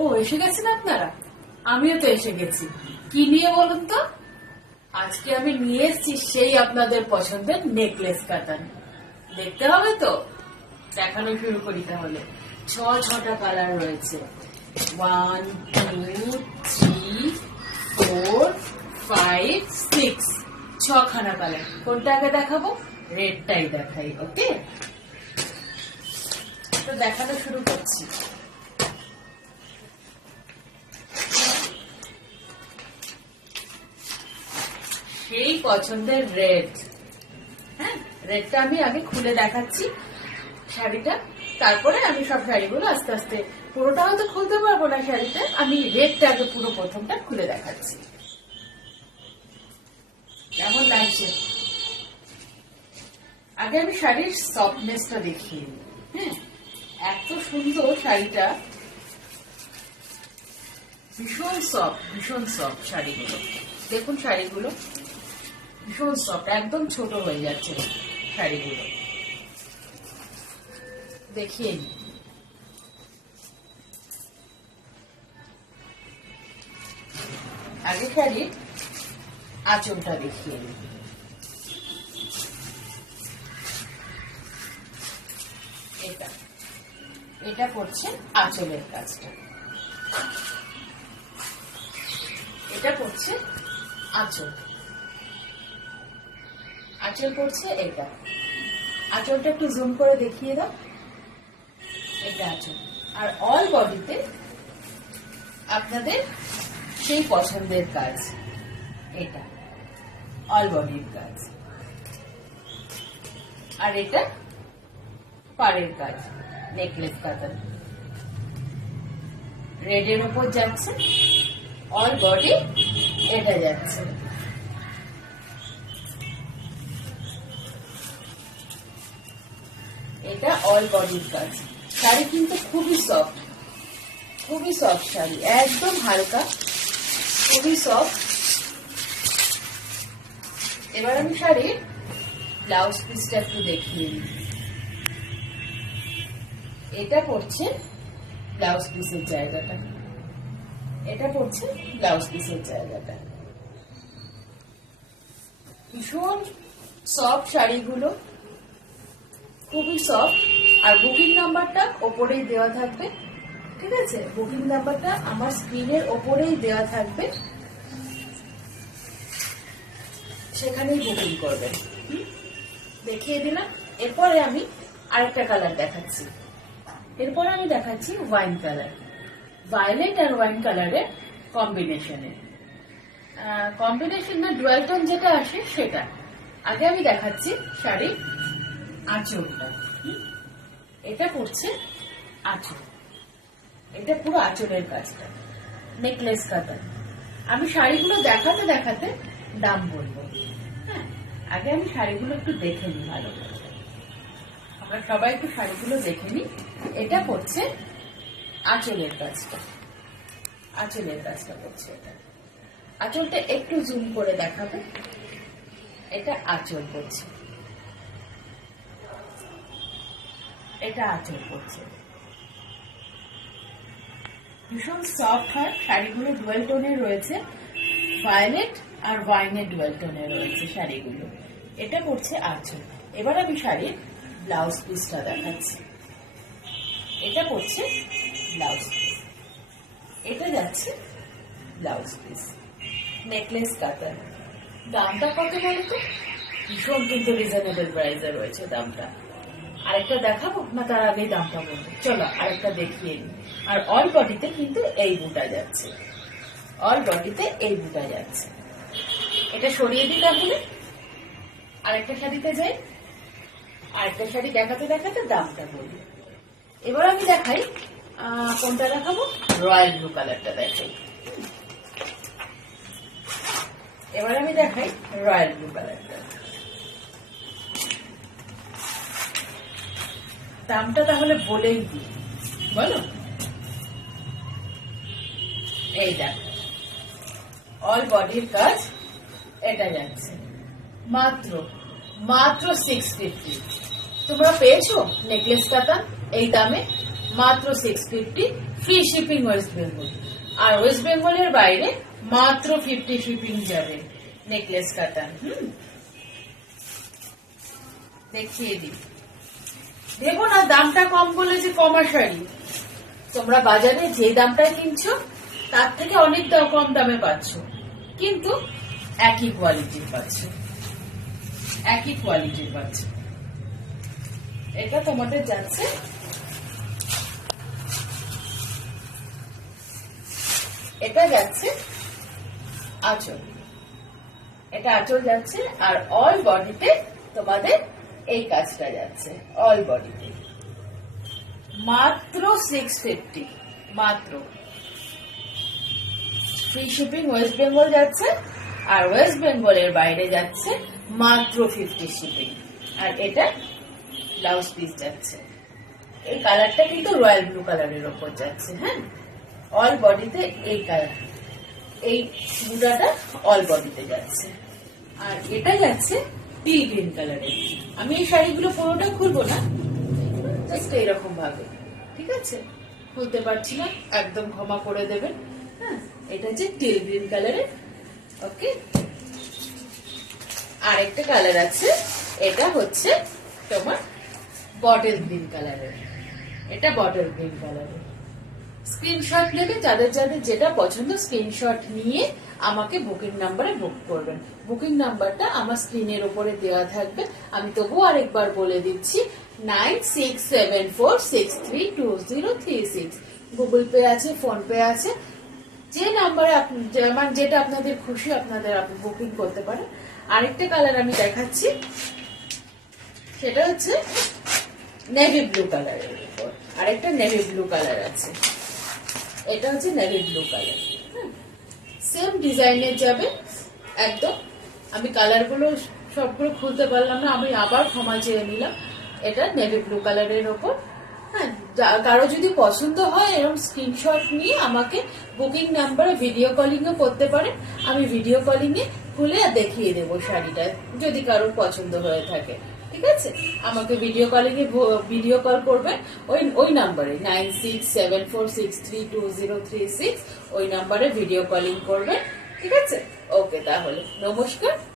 ও এসে গেছেন আপনারা? আমিও তো এসে গেছি। কি নিয়ে বলুন তো? আজকে আমি নিয়ে এসেছি সেই আপনাদের পছন্দের নেকলেস কাতান। দেখতে হবে তো, দেখানো শুরু করি তাহলে। ছটা কালার রয়েছে। 1 2 3 4 5 6, 6খানা কালার। কোনটা আগে দেখাবো? রেডটাই দেখাই। ওকে, তো দেখানো শুরু করছি। সেই পছন্দের রেড। হ্যাঁ, রেডটা আমি আগে খুলে দেখাচ্ছি শাড়িটা, তারপরে আমি সব শাড়িগুলো আস্তে আস্তে, পুরোটা হয়তো খুলতে পারবো না শাড়িটা, আমি রেডটা আগে পুরো প্রথমটা খুলে দেখাচ্ছি। কেমন লাগছে? আগে আমি শাড়ির সফটনেসটা দেখিয়ে নিই। হ্যাঁ, এত সুন্দর শাড়িটা, ভীষণ সফট শাড়িগুলো। দেখুন শাড়িগুলো ভীষণ সফট, একদম ছোট হয়ে যাচ্ছে শাড়িগুলো। দেখিয়ে নিই। আগে শাড়ির আঁচলটা দেখিয়ে নিই। এটা করছে আঁচলের কাজটা, এটা করছে আঁচল, আঁচল করছে এটা। আঁচলটা একটু জুম করে দেখিয়ে দাও। এটা আঁচল। আর অল বডিতে আপনাদের সেই পছন্দের কাজ, এটা অল বডির কাজ। আর এটা পাড়ের কাজ, নেকলেস কাতান। রেডের উপর যাচ্ছে, অল বডি এটা যাচ্ছে। এটা অল বডির কাজ। শাড়ি কিন্তু খুবই সফট শাড়ি, একদম হালকা, খুবই সফট। এবার আমি শাড়ির ব্লাউজ পিসটা একটু দেখিয়ে দিই। এটা পড়ছে ব্লাউজ পিসের জায়গাটা, এটা পড়ছে ব্লাউজ পিসের জায়গাটা। ভীষণ সফট শাড়িগুলো, খুবই সফট। আর বুকিং নাম্বারটা ওপরেই দেওয়া থাকবে, ঠিক আছে? বুকিং নাম্বারটা আমার স্ক্রিনের ওপরেই দেওয়া থাকবে, সেখানেই বুকিং করবেন। দেখিয়ে দিলাম। এরপরে আমি আরেকটা কালার দেখাচ্ছি। এরপরে আমি দেখাচ্ছি ওয়াইন কালার, ভায়োলেট আর ওয়াইন কালারের কম্বিনেশনে। কম্বিনেশন না, ডুয়াল টোন যেটা আসে সেটা। আগে আমি দেখাচ্ছি শাড়ি আঁচলটা। এটা পড়ছে আঁচল, এটা পুরো আঁচলের কাজটা, নেকলেস কাতান। আমি শাড়িগুলো দেখাতে দেখাতে দাম বলবো। হ্যাঁ, আগে আমি শাড়িগুলো একটু দেখে নিই ভালো করে। আমরা সবাই একটু শাড়িগুলো দেখে নিই। এটা পড়ছে আঁচলের কাজটা, আঁচলের কাজটা করছে এটা। আঁচলটা একটু জুম করে দেখাবে। এটা আঁচল করছে, এটা আঁচল করছে। ভীষণ সফট হয় শাড়িগুলো, ডুয়াল টোনে রয়েছে, ভায়োলেট আর ওয়াইনের ডুয়াল টোনে রয়েছে শাড়িগুলো। এটা পড়ছে আঁচল। এবার আমি শাড়ির ব্লাউজ পিসটা দেখাচ্ছি। এটা পড়ছে ব্লাউজ পিস, এটা যাচ্ছে ব্লাউজ পিস, নেকলেস কাতান। দামটা কত বলতো? ভীষণ কিন্তু রিজনেবল প্রাইসে রয়েছে দামটা। আরেকটা দেখাবো না, তার আগেই দামটা বলবো? চলো আরেকটা দেখিয়ে নিই। আর অল বডিতে কিন্তু এই বুটা যাচ্ছে, অল বডিতে এই বুটা যাচ্ছে। এটা সরিয়ে দিই তাহলে, আরেকটা শাড়িতে যাই। আরেকটা শাড়ি দেখাতে দেখাতে দামটা বলি। এবার আমি দেখাই, কোনটা দেখাবো? রয়্যাল ব্লু কালারটা দেখাই। এবার আমি দেখাই রয়্যাল ব্লু কালারটা। দামটা তাহলে বলেই দিই, বলো। এই দেখো, অল বডির কাজ, এটা যাচ্ছে মাত্র 650। তোমরা পেয়েছো নেকলেস কাতান এই দামে, মাত্র 650, ফ্রি শিপিং ওয়েস্ট বেঙ্গল। আর ওয়েস্ট বেঙ্গলের বাইরে মাত্র 50 শিপিং যাবে নেকলেস কাতান। দেখিয়ে দিই, দেখো না দামটা কম বলে যে কমা শাড়ি, তোমরা বাজারে যে দামটা কিনছো তার থেকে অনেক কম দামে পাচ্ছ, কিন্তু একই কোয়ালিটির পাচ্ছ, একই কোয়ালিটির পাচ্ছ। এটা তোমাদের যাচ্ছে এটা যাচ্ছে আঁচল, এটা আঁচল যাচ্ছে, আর অল বডিতে তোমাদের এই কাজটা যাচ্ছে, অল বডিতে মাত্র 650, মাত্র। ফ্রি শিপিং ওয়েস্ট বেঙ্গল যাচ্ছে, আর ওয়েস্ট বেঙ্গলের বাইরে যাচ্ছে মাত্র 50 শিপিং। আর এটা ব্লাউজ পিস যাচ্ছে, এই কালারটা কিন্তু রয়্যাল ব্লু কালারের ওপর যাচ্ছে। হ্যাঁ, অল বডিতে এই কালার, এই বুটাটা অল বডিতে যাচ্ছে। আর এটা যাচ্ছে টি গ্রিন কালারের। আমি এই শাড়িগুলো পুরোটা খুলবো না, জাস্ট এইরকম ভাবে, ঠিক আছে? খুলতে পারছি না, একদম ক্ষমা করে দেবেন। হ্যাঁ, এটা হচ্ছে টিল গ্রিন কালারের। ওকে, আরেকটা কালার আছে, এটা হচ্ছে তোমার বটল গ্রিন কালারের। এটা বটল গ্রিন কালারের। স্ক্রিনশট নেবে, যাদের যাদের যেটা পছন্দ স্ক্রিনশট নিয়ে আমাকে বুকিং নাম্বারে বুক করবেন। বুকিং নাম্বারটা আমার স্ক্রিনের উপরে দেওয়া থাকবে। আমি তবুও আরেকবার বলে দিচ্ছি, 9674632036। গুগল পে আছে, ফোন পে আছে, যে নাম্বারে যেটা আপনাদের খুশি আপনাদের বুকিং করতে পারেন। আরেকটা কালার আমি দেখাচ্ছি, সেটা হচ্ছে নেভি ব্লু কালারের উপর আরেকটা নেভি ব্লু কালার আছে। এটা হচ্ছে নেভি ব্লু কালার, সেম ডিজাইনের যাবে একদম। আমি কালারগুলো সবগুলো খুলতে পারলাম না, আমি আবার ক্ষমা চেয়ে নিলাম। এটা নেভি ব্লু কালারের ওপর। হ্যাঁ, কারো যদি পছন্দ হয় এরকম স্ক্রিনশট নিয়ে আমাকে বুকিং নাম্বারে ভিডিও কলিং ও করতে পারেন। আমি ভিডিও কলিং এ খুলে দেখিয়ে দেবো শাড়িটা, যদি কারোর পছন্দ হয়ে থাকে। ঠিক আছে, আমাকে ভিডিও কলিং এ ভিডিও কল করবেন ওই নাম্বারে 9674632036, ওই নাম্বারে ভিডিও কলিং করবেন। ঠিক আছে, ওকে, তাহলে নমস্কার।